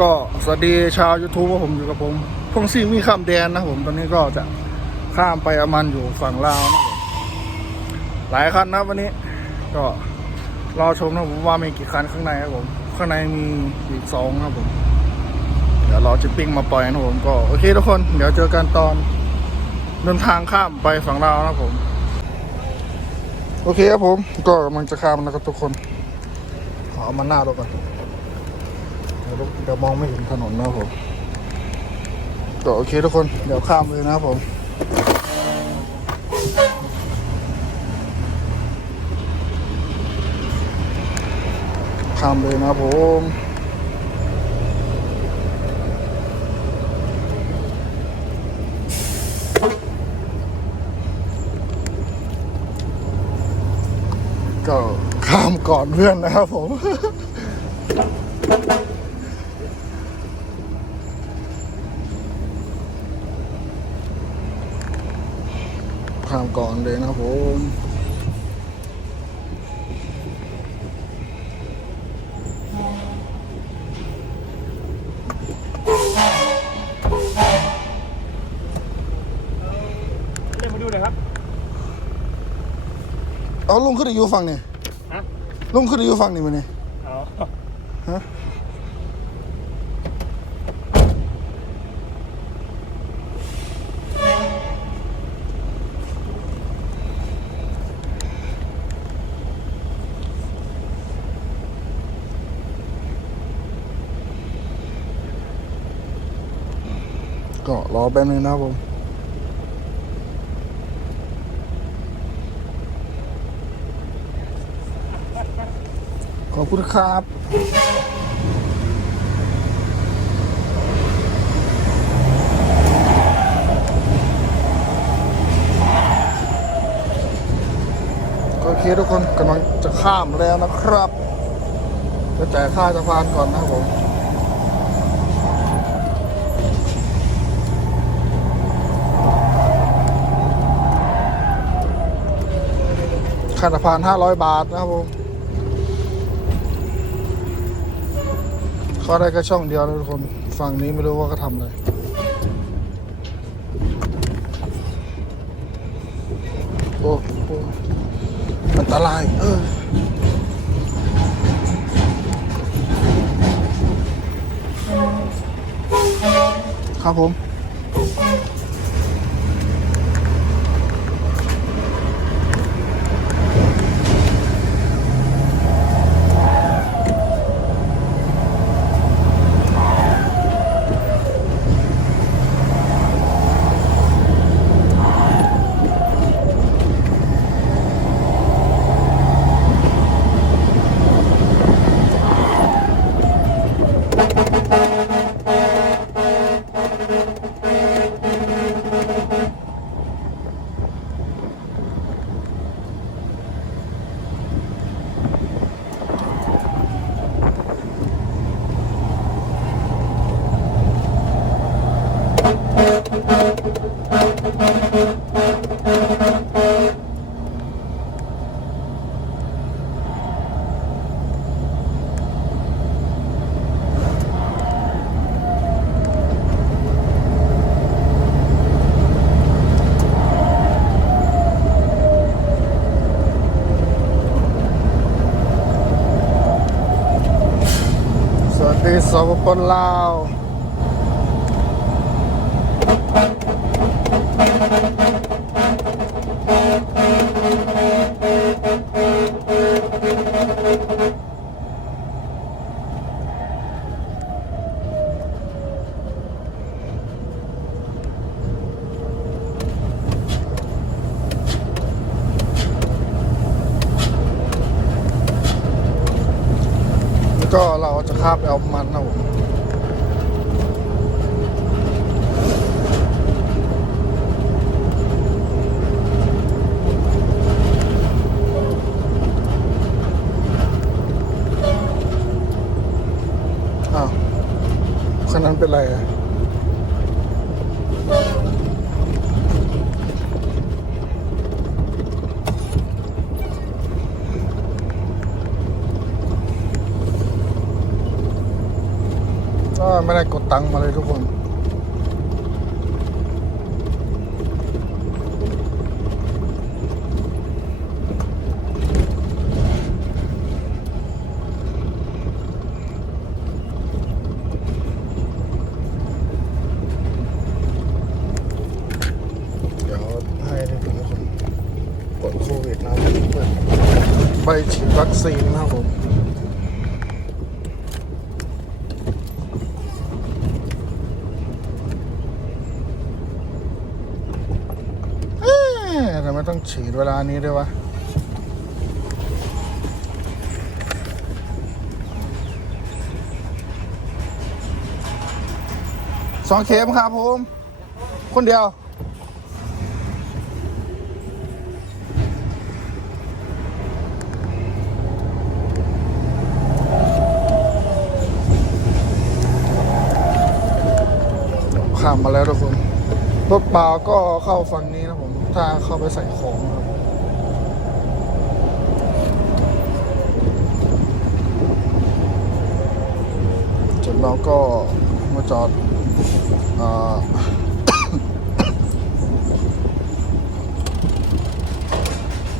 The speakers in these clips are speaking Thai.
ก็สวัสดีชาว YouTube ว่าผมอยู่กับผมพงซีมีข้ามแดนนะผมตอนนี้ก็จะข้ามไปอมันอยู่ฝั่งลาวนะครับผมหลายคันนะวันนี้ ก็รอชมนะผมว่ามีกี่คันข้างในครับผมข้างในมีอีกสองนะครับผมเดี๋ยวรอจิปปิ้งมาปล่อยนะผมก็โอเคทุกคนเดี๋ยวเจอกันตอนเดินทางข้ามไปฝั่งลาวนะครับผม โอเคครับผมก็กำลังจะข้ามนะครับทุกคนขอเอามาหน้ารถก่อน เดี๋ยวมองไม่เห็นถนนนะครับผมก็โอเคทุกคน เดี๋ยวข้ามเลยนะครับผมข้ามเลยนะครับผมก็ข้ามก่อนเพื่อนนะครับผม ข้าม ก่อนเลยนะครับผมเรียกมาดูหน่อยครับเอาลุงขึ้นไปอยู่ฝั่งนี่ฮะลุงขึ้นไปอยู่ฝั่งนี่มาเนี่ย เอา ฮะ ก็รอ แป๊บนึงนะครับผมขอบคุณครับโอเคทุกคนกำลังจะข้ามแล้วนะครับจะจ่ายค่าสะพานก่อนนะครับผม ค่าสะพาน 500 บาทนะครับผมเขาได้แค่ช่องเดียวนะทุกคนฝั่งนี้ไม่รู้ว่าเขาทำอะไรโอ้โหอันตราย เออครับผม สวัสดีสปปลาว แล้วก็เราจะข้ามไปเอามันนะผมอ้าวคันนั้นเป็นไรอะ ก็ไม่ได้กดตังค์มาเลยทุกคน เดี๋ยวให้ได้ดูนะครับกดโควิดนะครับเปิดใบฉีด วัคซีนนะครับผมเอ๊ะทำไมต้องฉีดเวลานี้ด้วยวะสองเข็มครับผม คนเดียว ข้ามมาแล้วทุกคน รถเปล่าก็เข้าฝั่งนี้นะผม ถ้าเข้าไปใส่ของครับจนเราก็มาจอดอ่า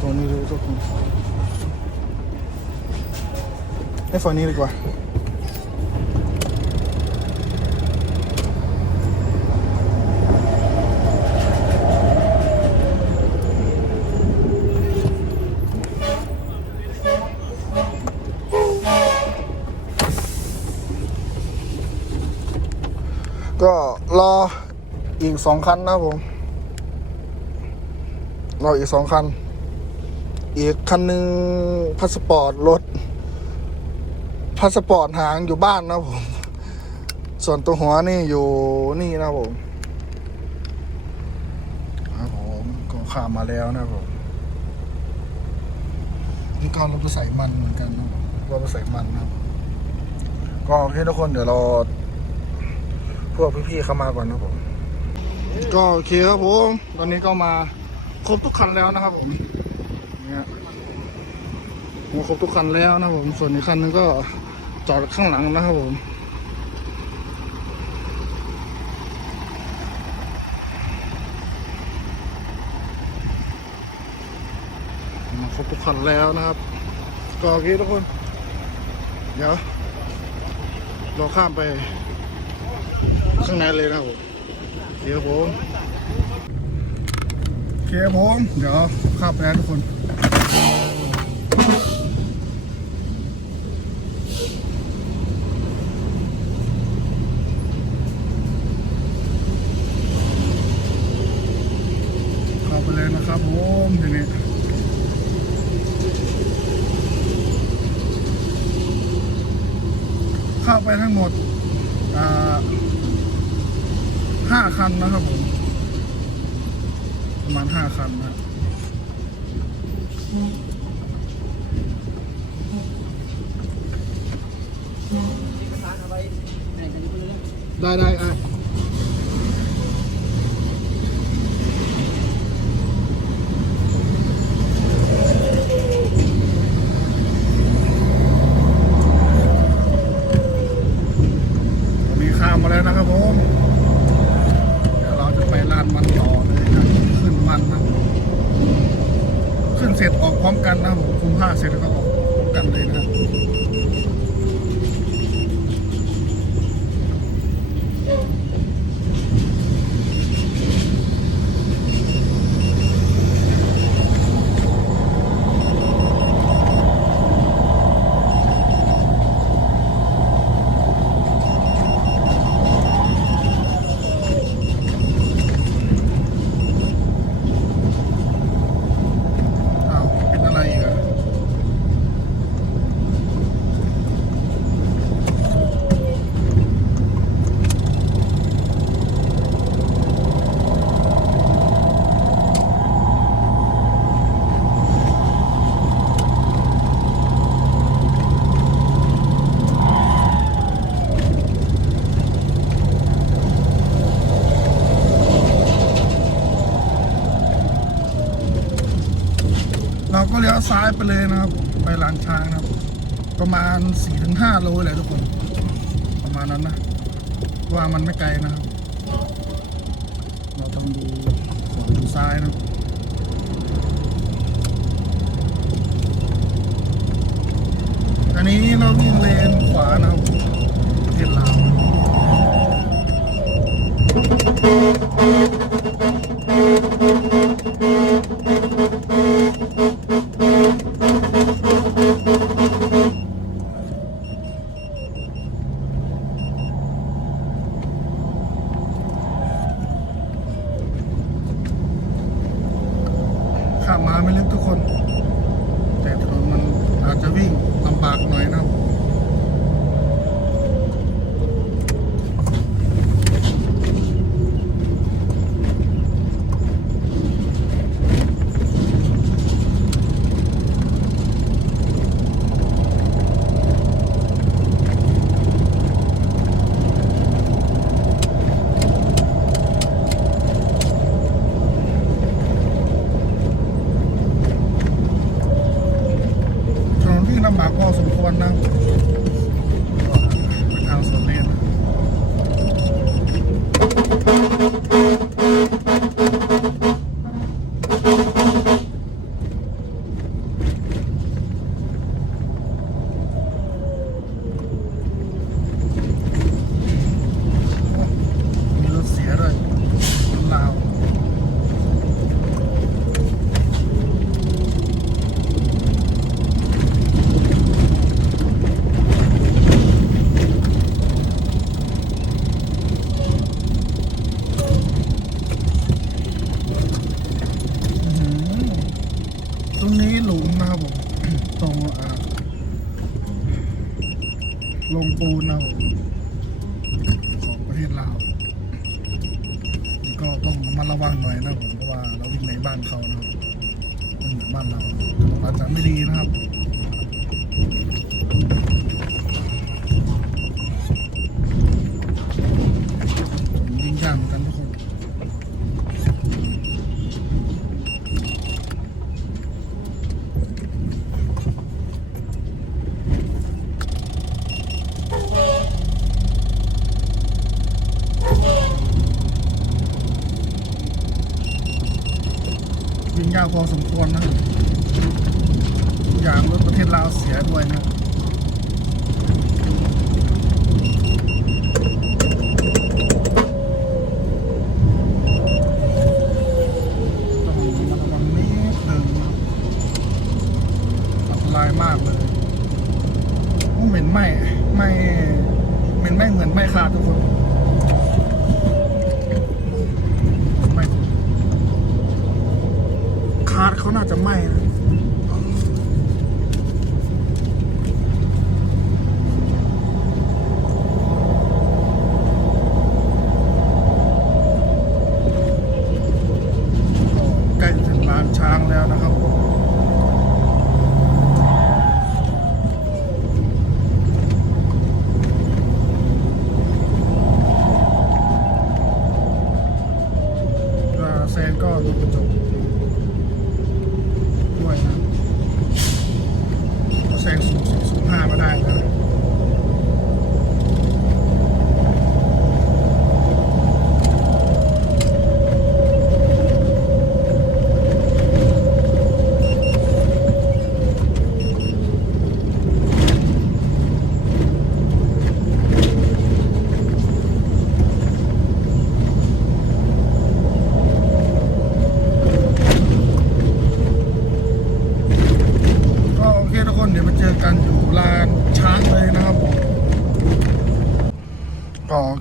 ตรงนี้เลยทุกคนให้ฝั่งนี้ดีกว่า ก็รอ อีกสองคันนะผมรออีกสองคัน อีกคันหนึ่งพาสปอร์ตรถพาสปอร์ตหางอยู่บ้านนะผม ส่วนตัวหัวนี่อยู่นี่นะผมครับผมก็ข้ามมาแล้วนะผมนี่ก็รถไปใส่มันเหมือนกันนะครับรถไปใส่มันนะก็โอเคทุกคนเดี๋ยวเราพวกพี่ๆเข้ามาก่อนนะผม ก็โอเคครับผม ตอนนี้ก็มาครบทุกคันแล้วนะครับผมเนี่ยมาครบทุกคันแล้วนะผม ส่วนอีกคันนึงก็จอดข้างหลังนะครับผมมาครบทุกคันแล้วนะครับก็โอเคทุกคน เดี๋ยวเราข้ามไปข้างในเลยนะครับผม เคครับผมโอเคครับผม เดี๋ยวข้าวไปนะทุกคน เข้าไปเลยนะครับผมทีนี้ เข้าไปทั้งหมด อ่า ห้าคันนะครับผม ประมาณห้าคันนะได้ได้ไอ้มีข้ามมาแล้วนะครับผม เดี๋ยวเราจะไปลานมันต่อเลยนะขึ้นมันนะ ขึ้นเสร็จออกพร้อมกันนะครับผมคุมผ้าเสร็จแล้วก็ออกพร้อมกันเลยนะครับ อ้าว เป็นอะไรอีกอะเราก็เลี้ ยวซ้ายไปเลยนะครับ ไปลานช้างนะครับ ประมาณ4-5โลแหละทุกคน ประมาณนั้นนะ ว่ามันไม่ไกลนะครับ เราต้องดูขวาดูซ้ายนะอันนี้เราวิ่งเลนขวานะครับประเทศลาว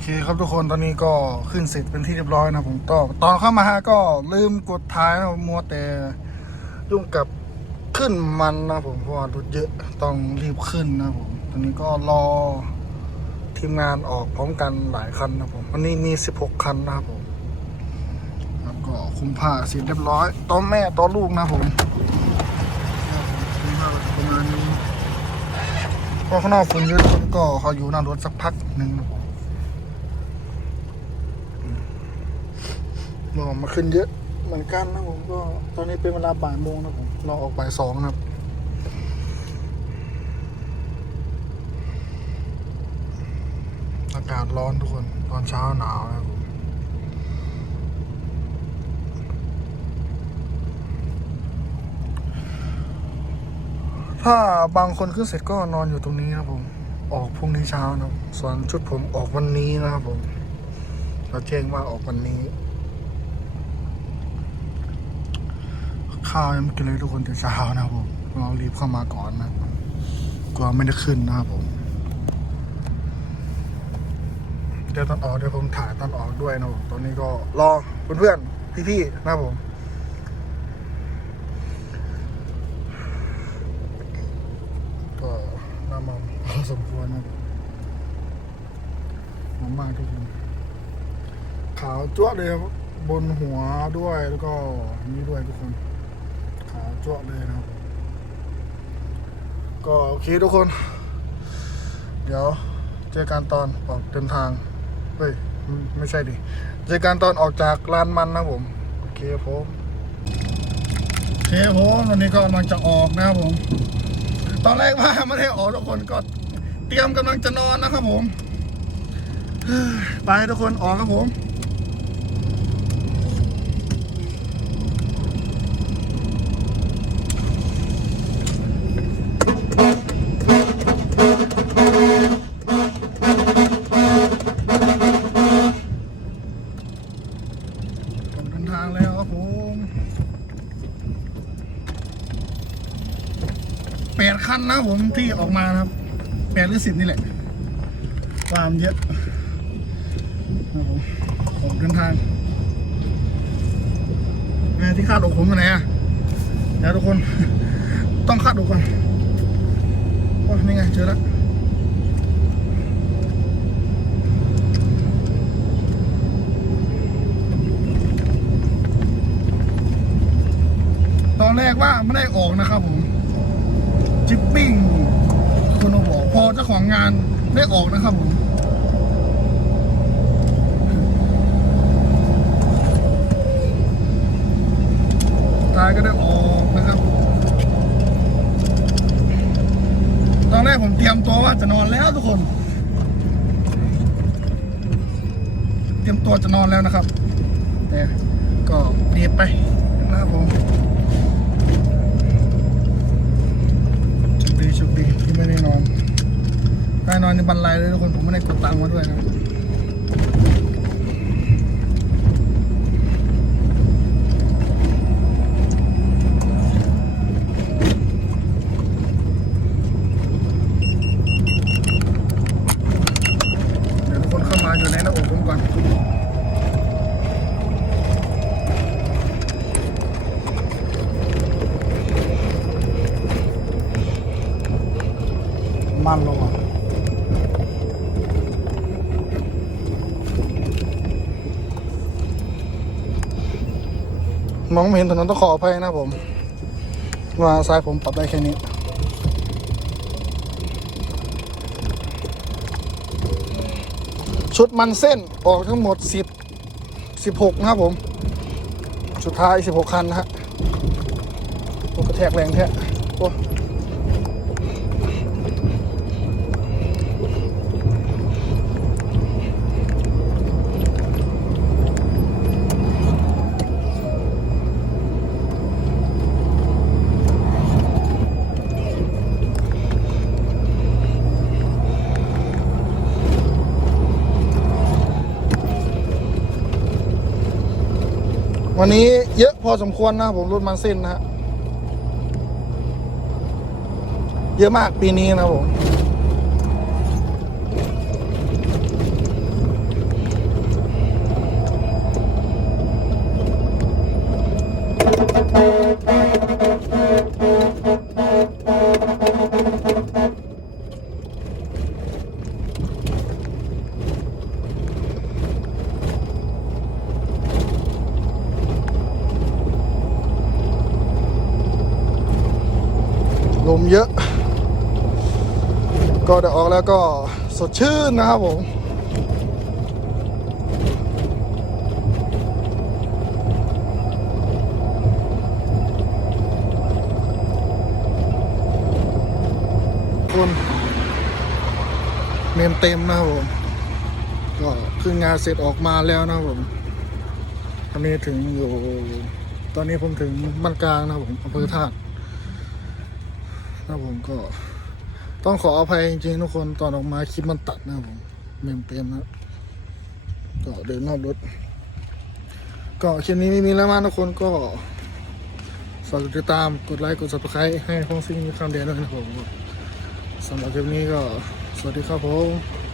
คครับทุกคนตอนนี้ก็ขึ้นเสร็จเป็นที่เรียบร้อยนะผมก็ตอนเข้ามาฮะก็ลืมกดท้ายนะผมมัวแต่ยุ่งกับขึ้นมันนะผมเพราะว่ารถเยอะต้องรีบขึ้นนะผมตอนนี้ก็รอทีมงานออกพร้อมกันหลายคันนะผมวันนี้มี 16 คันนะครับผมแล้วก็คุมผ้าเสร็จเรียบร้อยต้อแม่ต้อลูกนะผมคุณภาประมาณนี้เพราะข้างนอกฝนเยอะคนก็เขาอยู่หน้ารถสักพักหนึ่งนะผม ลองมาขึ้นเยอะเหมือนกันนะผมก็ตอนนี้เป็นเวลาบ่ายโมงนะผมเราออกบ่ายสองนะครับอากาศร้อนทุกคน ตอนเช้าหนาวนะครับผมถ้าบางคนขึ้นเสร็จก็นอนอยู่ตรงนี้นะครับผม ออกพรุ่งนี้เช้านะส่วนชุดผมออกวันนี้นะครับผมเราแจ้งว่าออกวันนี้ ข้าวยังไม่กินเลยทุกคนแต่เช้านะครับผมเรารีบเข้ามาก่อนนะกลัวไม่ได้ขึ้นนะครับผมเดี๋ยวตอนออกเดี๋ยวผมถ่ายตอนออกด้วยนะผมตอนนี้ก็รอเพื่อนๆพี่ๆนะครับผมก็น้ำมันพอสมควรนะหอมมากทุกคนขาวจ้วเลยบนหัวด้วยแล้วก็นี่ด้วยทุกคน จวะเลยนะครับ ก็โอเคทุกคน เดี๋ยวเจอกันตอนออกเดินทาง เฮ้ยไม่ไม่ใช่ดิ เจอกันตอนออกจากร้านมันนะผม โอเคผมโอเคผมวันนี้ก็กำลังจะออกนะครับผม ตอนแรกว่าไม่ได้ออกทุกคนก็เตรียมกำลังจะนอนนะครับผม ไปทุกคนออกครับผม นะครับผมที่ออกมานะครับแปดหรือสิบนี่แหละความเยอะผมออกเดินทางแม่ที่คาดอกผมอยู่ไหนอะเดี๋ยวทุกคนต้องคาดอกก่อนโอ้นี่ไงเจอแล้วตอนแรกว่าไม่ได้ออกนะครับผม จิปปิ้งคุณโอบอกพอเจ้าของงานได้ออกนะครับผมตายก็ได้ออกนะครับ ตอนแรกผมเตรียมตัวว่าจะนอนแล้วทุกคน เตรียมตัวจะนอนแล้วนะครับ แต่ก็เดียบไปนะครับผม โชคดีที่ไม่ได้นอนได้นอนในบันไลเลยทุกคนผมไม่ได้กดตังค์มาด้วยนะเดี๋ยวทุกคนเข้ามาอยู่ในหน้าอกผมก่อน มันลงอะม องไม่เห็นถนนต้องขออภัยนะผม ว่าซ้ายผมปรับได้แค่นี้ชุดมันเส้นออกทั้งหมด 10 16 นะครับผม สุดท้าย 16 คันนะฮะโอ้กระแทกแรงแท้โอ้ วันนี้เยอะพอสมควรนะผมรุ่นมันสิ้นนะฮะเยอะมากปีนี้นะผม ดชื่นนะครับผมคุณเมนเต็มนะครับผม ก็คืองานเสร็จออกมาแล้วนะครับผมตอนนี้ถึงอยู่ ตอนนี้ผมถึงบ้านกลางนะครับผมอำเภอธาตุนะครับผมก็ ต้องขออภัยจริงๆทุกคนตอนออกมาคลิปมันตัดนะผมเมมเต็มนะก็เดินรอบรถ ก็คลิปนี้ไม่มีแล้วมากทุกคนก็ฝากกดติดตามกดไลค์กด subscribe ให้ห้องซิงมีคำเดียวด้วยนะครับผมสำหรับคลิปนี้ก็สวัสดีครับผม